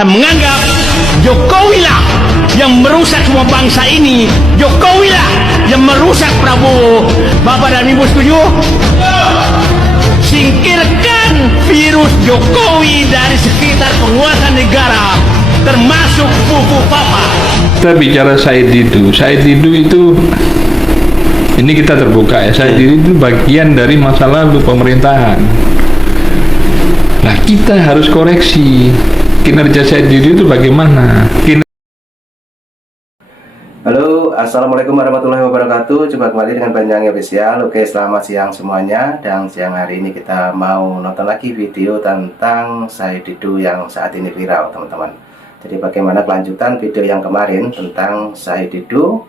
Saya menganggap Jokowi lah yang merusak semua bangsa ini. Jokowi lah yang merusak Prabowo. Bapak dan Ibu setuju? Singkirkan virus Jokowi dari sekitar penguasa negara, termasuk Fufu Papa. Kita bicara Said Didu itu, ini kita terbuka ya, Said Didu itu bagian dari masa lalu pemerintahan. Nah, kita harus koreksi kinerja Said Didu itu bagaimana. Halo, assalamualaikum warahmatullahi wabarakatuh. Jumpa kembali dengan Panjang Official. Oke, selamat siang semuanya. Dan siang hari ini kita mau nonton lagi video tentang Said Didu yang saat ini viral, teman-teman. Jadi bagaimana kelanjutan video yang kemarin tentang Said Didu.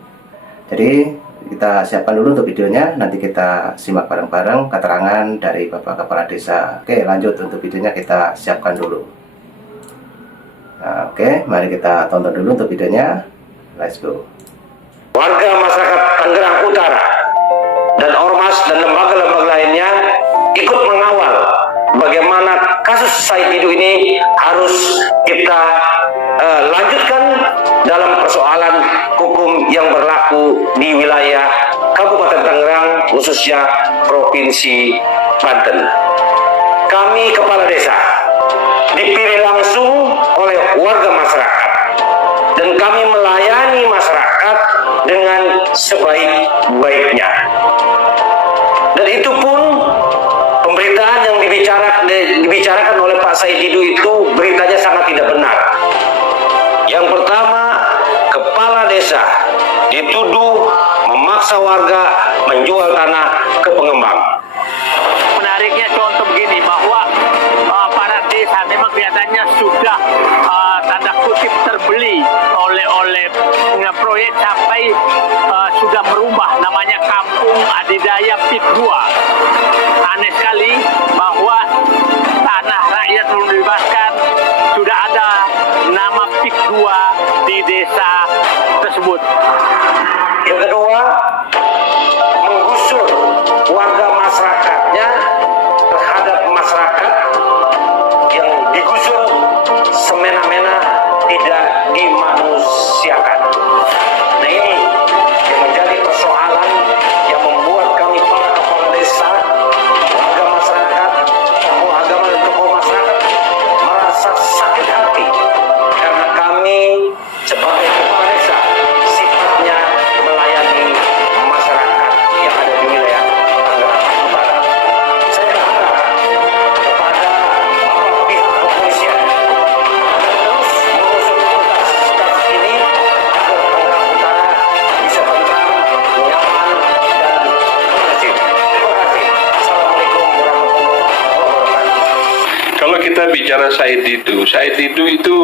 Jadi kita siapkan dulu untuk videonya. Nanti kita simak bareng-bareng keterangan dari Bapak Kepala Desa. Oke, lanjut untuk videonya kita siapkan dulu. Nah, oke, mari kita tonton dulu untuk videonya. Let's go. Warga masyarakat Tangerang Utara dan ormas dan lembaga-lembaga lainnya ikut mengawal bagaimana kasus Said Didu ini harus kita lanjutkan dalam persoalan hukum yang berlaku di wilayah Kabupaten Tangerang, khususnya Provinsi Banten. Kami kepala desa dipilih langsung oleh warga masyarakat dan kami melayani masyarakat dengan sebaik-baiknya. Dan itu pun pemberitaan yang dibicarakan oleh Pak Said Didu itu beritanya sangat tidak benar. Yang pertama, kepala desa dituduh memaksa warga menjual tanah ke pengembang. Menariknya contoh begini, bahwa para desa memang kelihatannya sudah tanda kutip terbeli oleh proyek sampai sudah merubah namanya Kampung Adidaya Pik 2. Aneh sekali bahwa tanah rakyat belum dibebaskan, sudah ada nama Pik 2 di desa tersebut. Yang kedua, menggusur warga masyarakatnya terhadap masyarakat yang digusur semena-mena, tidak dimanusiakan. Nah, ini yang menjadi persoalan yang membuat kami para kepala desa, warga masyarakat, tokoh agama dan tokoh masyarakat merasa sakit hati karena kami sebagai kepala desa sifatnya melayani masyarakat yang ada di wilayah Tangerang Utara. Saya berharap kepada Bapak pihak kepolisian terus mengusut tuntas kasus ini agar Tangerang Utara bisa tentram, nyaman, dan kondusif. Terima kasih. Assalamualaikum warahmatullahi wabarakatuh. Kalau kita bicara Said Didu itu,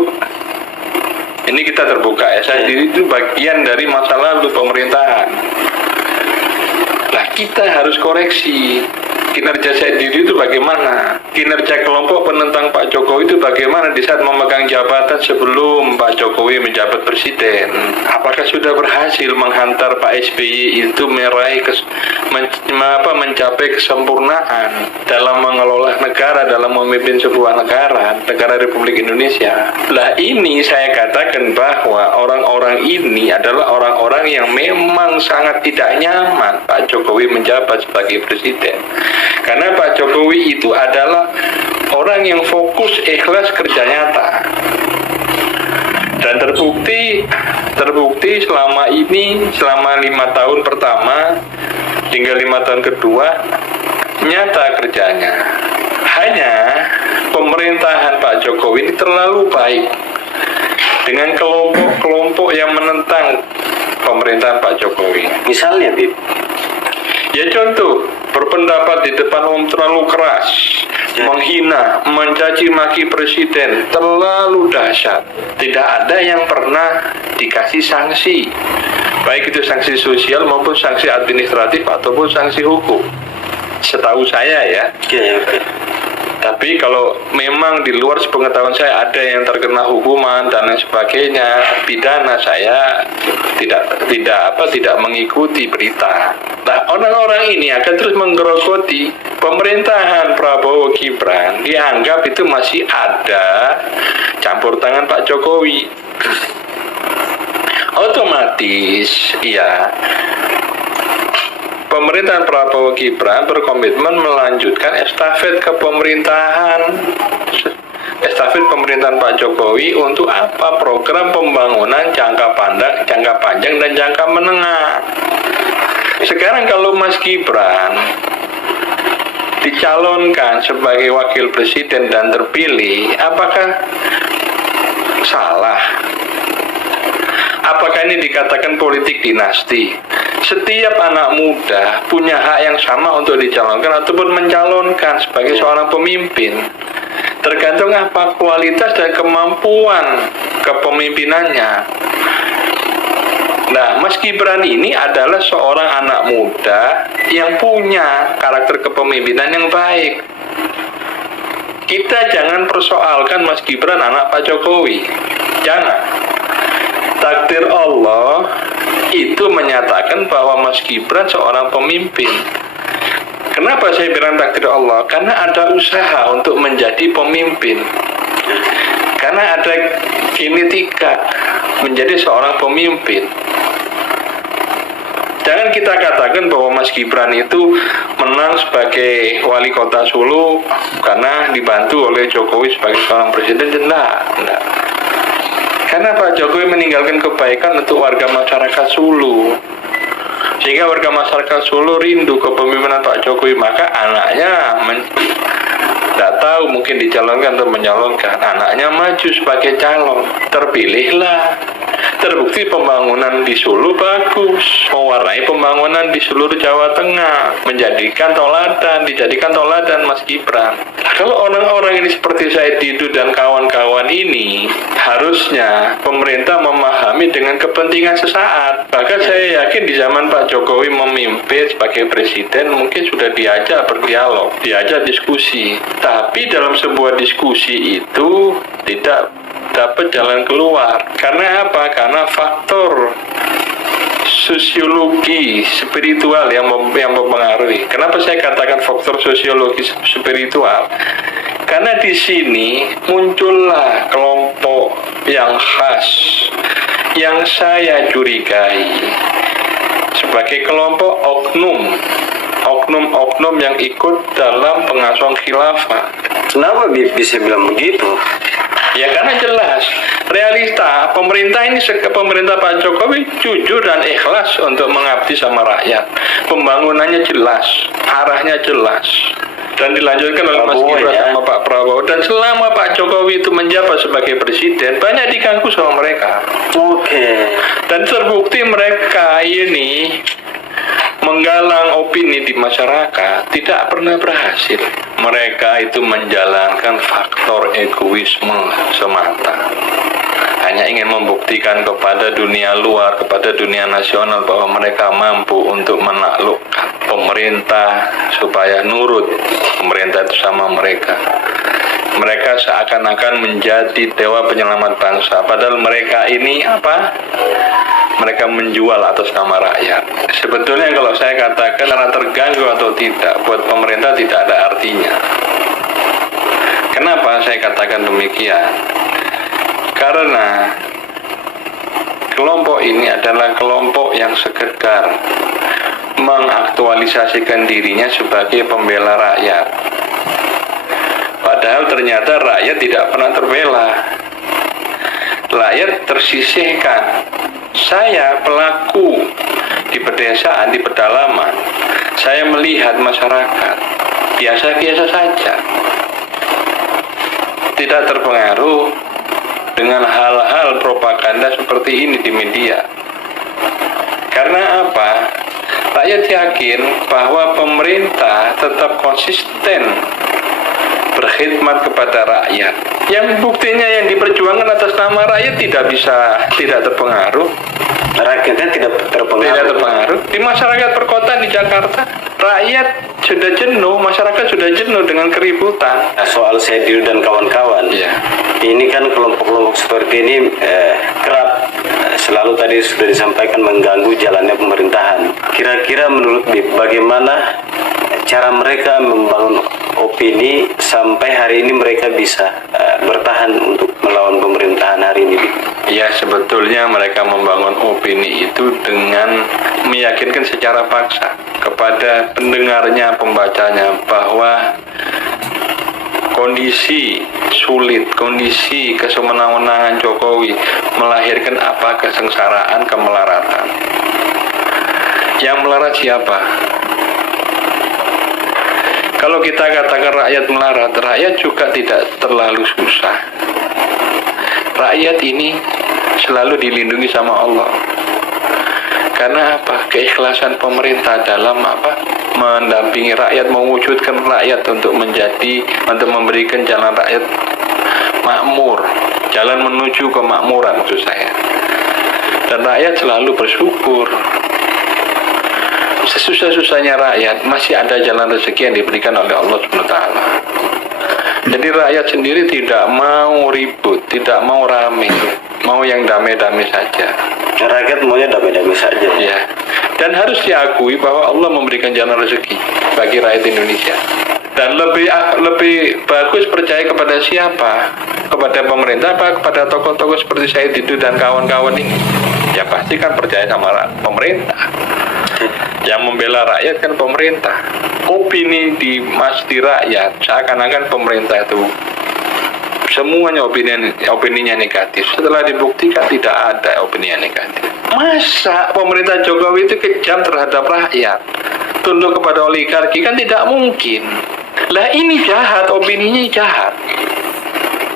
ini kita terbuka ya, Said Didu itu bagian dari masa lalu pemerintahan. Nah, kita harus koreksi kinerja Said Didu itu bagaimana, kinerja kelompok penentang Pak Jokowi itu bagaimana di saat memegang jabatan sebelum Pak Jokowi menjabat presiden. Apakah sudah berhasil menghantar Pak SBY itu mencapai kesempurnaan dalam mengelola negara, dalam memimpin sebuah negara Republik Indonesia. Lah, ini saya katakan bahwa orang-orang ini adalah orang-orang yang memang sangat tidak nyaman Pak Jokowi menjabat sebagai presiden. Karena Pak Jokowi itu adalah orang yang fokus, ikhlas, kerja nyata. Dan terbukti selama ini, selama 5 tahun pertama hingga 5 tahun kedua, nyata kerjanya. Hanya pemerintahan Pak Jokowi ini terlalu baik dengan kelompok-kelompok yang menentang pemerintahan Pak Jokowi. Misalnya, Bib, Ya contoh, berpendapat di depan umum terlalu keras, menghina, mencaci maki presiden, terlalu dahsyat. Tidak ada yang pernah dikasih sanksi, baik itu sanksi sosial maupun sanksi administratif ataupun sanksi hukum. Setahu saya ya. Tapi kalau memang di luar sepengetahuan saya ada yang terkena hukuman dan lain sebagainya, pidana, saya tidak mengikuti berita. Nah, orang-orang ini akan terus menggerogoti pemerintahan Prabowo Gibran dianggap itu masih ada campur tangan Pak Jokowi. Otomatis, ya, pemerintahan Prabowo Gibran berkomitmen melanjutkan estafet pemerintahan Pak Jokowi untuk apa? Program pembangunan jangka panjang dan jangka menengah. Sekarang kalau Mas Gibran dicalonkan sebagai wakil presiden dan terpilih, apakah salah? Apakah ini dikatakan politik dinasti? Setiap anak muda punya hak yang sama untuk dicalonkan ataupun mencalonkan sebagai seorang pemimpin. Tergantung apa kualitas dan kemampuan kepemimpinannya. Nah, Mas Gibran ini adalah seorang anak muda yang punya karakter kepemimpinan yang baik. Kita jangan persoalkan Mas Gibran anak Pak Jokowi. Jangan. Takdir Allah itu menyatakan bahwa Mas Gibran seorang pemimpin. Kenapa saya bilang takdir Allah? Karena ada usaha untuk menjadi pemimpin. Karena ada genetika menjadi seorang pemimpin. Jangan kita katakan bahwa Mas Gibran itu menang sebagai wali kota Solo karena dibantu oleh Jokowi sebagai seorang presiden. Enggak. Karena Pak Jokowi meninggalkan kebaikan untuk warga masyarakat Solo. Sehingga warga masyarakat Solo rindu kepemimpinan Pak Jokowi. Maka anaknya tidak tahu mungkin dicalonkan atau menyalonkan. Anaknya maju sebagai calon. Terpilihlah. Terbukti pembangunan di Solo bagus, mewarnai pembangunan di seluruh Jawa Tengah, dijadikan toladan Mas Gibran. Kalau orang-orang ini seperti Said Didu dan kawan-kawan ini, harusnya pemerintah memahami dengan kepentingan sesaat. Bahkan saya yakin di zaman Pak Jokowi memimpin sebagai presiden, mungkin sudah diajak berdialog, diajak diskusi. Tapi dalam sebuah diskusi itu tidak dapat jalan keluar. Karena apa? Karena faktor sosiologi spiritual yang mempengaruhi. Kenapa saya katakan faktor sosiologi spiritual? Karena di sini muncullah kelompok yang khas yang saya curigai sebagai kelompok oknum yang ikut dalam pengasuhan khilafah. Kenapa bisa bilang begitu? Ya karena jelas realita pemerintah Pak Jokowi jujur dan ikhlas untuk mengabdi sama rakyat. Pembangunannya jelas, arahnya jelas, dan dilanjutkan oleh Mas Gibran sama Pak Prabowo. Dan selama Pak Jokowi itu menjabat sebagai presiden, banyak diganggu sama mereka. Dan terbukti mereka ini menggalang opini di masyarakat tidak pernah berhasil. Mereka itu menjalankan faktor egoisme semata. Hanya ingin membuktikan kepada dunia luar, kepada dunia nasional bahwa mereka mampu untuk menaklukkan pemerintah supaya nurut pemerintah itu sama mereka. Mereka seakan-akan menjadi dewa penyelamat bangsa. Padahal mereka ini apa? Mereka menjual atas nama rakyat. Sebetulnya kalau saya katakan karena terganggu atau tidak, buat pemerintah tidak ada artinya. Kenapa saya katakan demikian? Karena kelompok ini adalah kelompok yang sekedar mengaktualisasikan dirinya sebagai pembela rakyat. Padahal ternyata rakyat tidak pernah terbela. Rakyat tersisihkan. Saya pelaku di pedesaan, di pedalaman. Saya melihat masyarakat biasa-biasa saja. Tidak terpengaruh dengan hal-hal propaganda seperti ini di media. Karena apa? Rakyat yakin bahwa pemerintah tetap konsisten berkhidmat kepada rakyat. Yang buktinya yang diperjuangkan atas nama rakyat tidak terpengaruh. Rakyatnya tidak terpengaruh. Di masyarakat perkotaan di Jakarta, rakyat sudah jenuh, masyarakat sudah jenuh dengan keributan. Nah, soal Said Didu dan kawan-kawan, ini kan kelompok-kelompok seperti ini kerap selalu tadi sudah disampaikan mengganggu jalannya pemerintahan. Kira-kira menurut Bib, bagaimana cara mereka membangun opini sampai hari ini mereka bisa bertahan untuk melawan pemerintahan hari ini? Ya, sebetulnya mereka membangun opini itu dengan meyakinkan secara paksa kepada pendengarnya, pembacanya, bahwa kondisi sulit, kondisi kesemenang-menangan Jokowi melahirkan apa? Kesengsaraan, kemelaratan. Yang melarat siapa? Kalau kita katakan rakyat melarat, rakyat juga tidak terlalu susah. Rakyat ini selalu dilindungi sama Allah. Karena apa? Keikhlasan pemerintah dalam apa? Mendampingi rakyat, mewujudkan rakyat untuk memberikan jalan rakyat makmur, jalan menuju kemakmuran maksud saya. Dan rakyat selalu bersyukur. Sesusah-susahnya rakyat masih ada jalan rezeki yang diberikan oleh Allah SWT. Jadi rakyat sendiri tidak mau ribut, tidak mau rame, mau yang damai-damai saja. Rakyat maunya damai-damai saja. Ya. Dan harus diakui bahwa Allah memberikan jalan rezeki bagi rakyat Indonesia. Dan lebih bagus percaya kepada siapa? Kepada pemerintah apa kepada tokoh-tokoh seperti Said Didu dan kawan-kawan ini? Ya pasti kan percaya sama pemerintah. Yang membela rakyat kan pemerintah. Opini di rakyat seakan-akan pemerintah itu semuanya opininya negatif. Setelah dibuktikan tidak ada opininya negatif. Masa pemerintah Jokowi itu kejam terhadap rakyat, tunduk kepada oligarki? Kan tidak mungkin. Lah ini jahat, opininya jahat.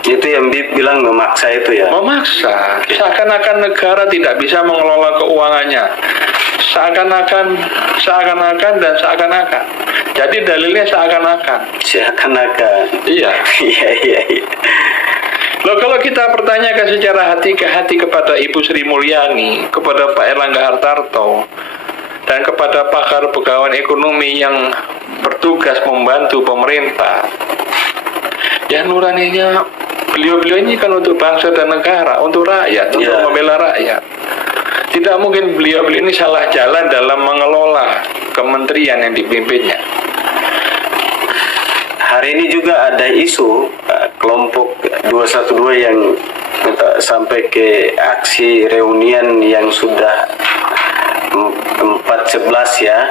Itu yang bilang memaksa itu ya? Memaksa. Seakan-akan negara tidak bisa mengelola keuangannya. Seakan-akan dan seakan-akan. Jadi dalilnya seakan-akan. Seakan-akan. Iya. Iya. Loh, kalau kita pertanyakan secara hati ke hati kepada Ibu Sri Mulyani, kepada Pak Erlangga Hartarto, dan kepada pakar pegawai ekonomi yang bertugas membantu pemerintah, ya nuraninya beliau-beliau ini kan untuk bangsa dan negara, untuk rakyat, untuk membela rakyat. Tidak mungkin beliau-beliau ini salah jalan dalam mengelola kementerian yang dipimpinnya. Hari ini juga ada isu kelompok 212 yang sampai ke aksi reunian yang sudah 4.11 ya.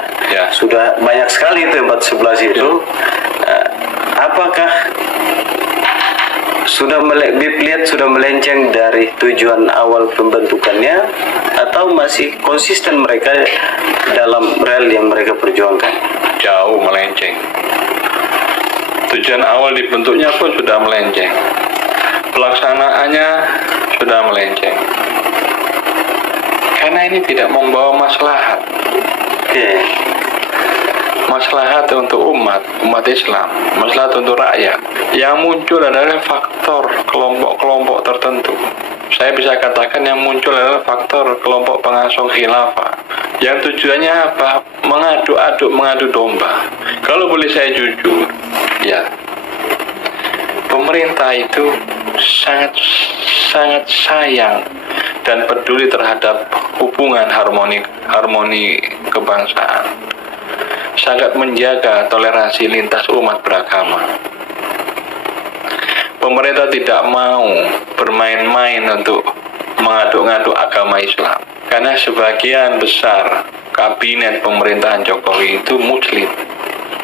Sudah banyak sekali itu 4.11 itu. Apakah sudah lihat sudah melenceng dari tujuan awal pembentukannya atau masih konsisten mereka dalam rel yang mereka perjuangkan? Jauh melenceng. Tujuan awal dibentuknya pun sudah melenceng. Pelaksanaannya sudah melenceng. Karena ini tidak membawa maslahat. Maslahat untuk umat Islam, maslahat untuk rakyat. Yang muncul adalah faktor kelompok-kelompok tertentu. Saya bisa katakan yang muncul adalah faktor kelompok pengasuh khilafah. Yang tujuannya apa? Mengadu domba. Kalau boleh saya jujur, ya, pemerintah itu sangat sayang dan peduli terhadap hubungan harmoni kebangsaan. Sangat menjaga toleransi lintas umat beragama. Pemerintah tidak mau bermain-main untuk mengaduk-ngaduk agama Islam. Karena sebagian besar kabinet pemerintahan Jokowi itu Muslim.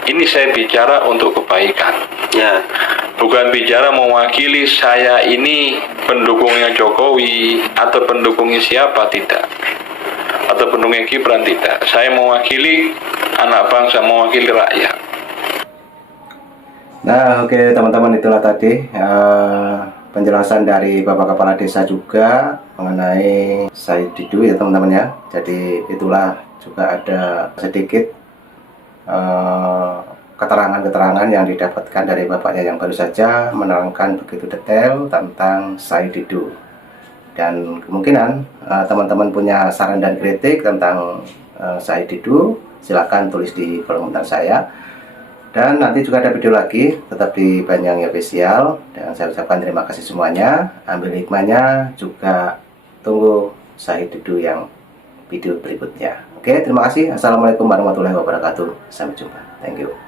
Ini saya bicara untuk kebaikan. Ya. Bukan bicara mewakili saya ini pendukungnya Jokowi atau pendukungnya siapa, tidak. Atau pendukungnya Gibran, tidak. Saya mewakili anak bangsa, mewakili rakyat. Nah, oke teman-teman, itulah tadi penjelasan dari Bapak Kepala Desa juga mengenai Said Didu ya teman-teman ya. Jadi itulah juga ada sedikit keterangan-keterangan yang didapatkan dari bapaknya yang baru saja menerangkan begitu detail tentang Said Didu. Dan kemungkinan teman-teman punya saran dan kritik tentang Said Didu, silakan tulis di kolom komentar saya. Dan nanti juga ada video lagi, tetap di Banyuwangi Official. Dan saya ucapkan terima kasih semuanya. Ambil hikmahnya, juga tunggu Said Didu yang video berikutnya. Oke, terima kasih. Assalamualaikum warahmatullahi wabarakatuh. Sampai jumpa. Thank you.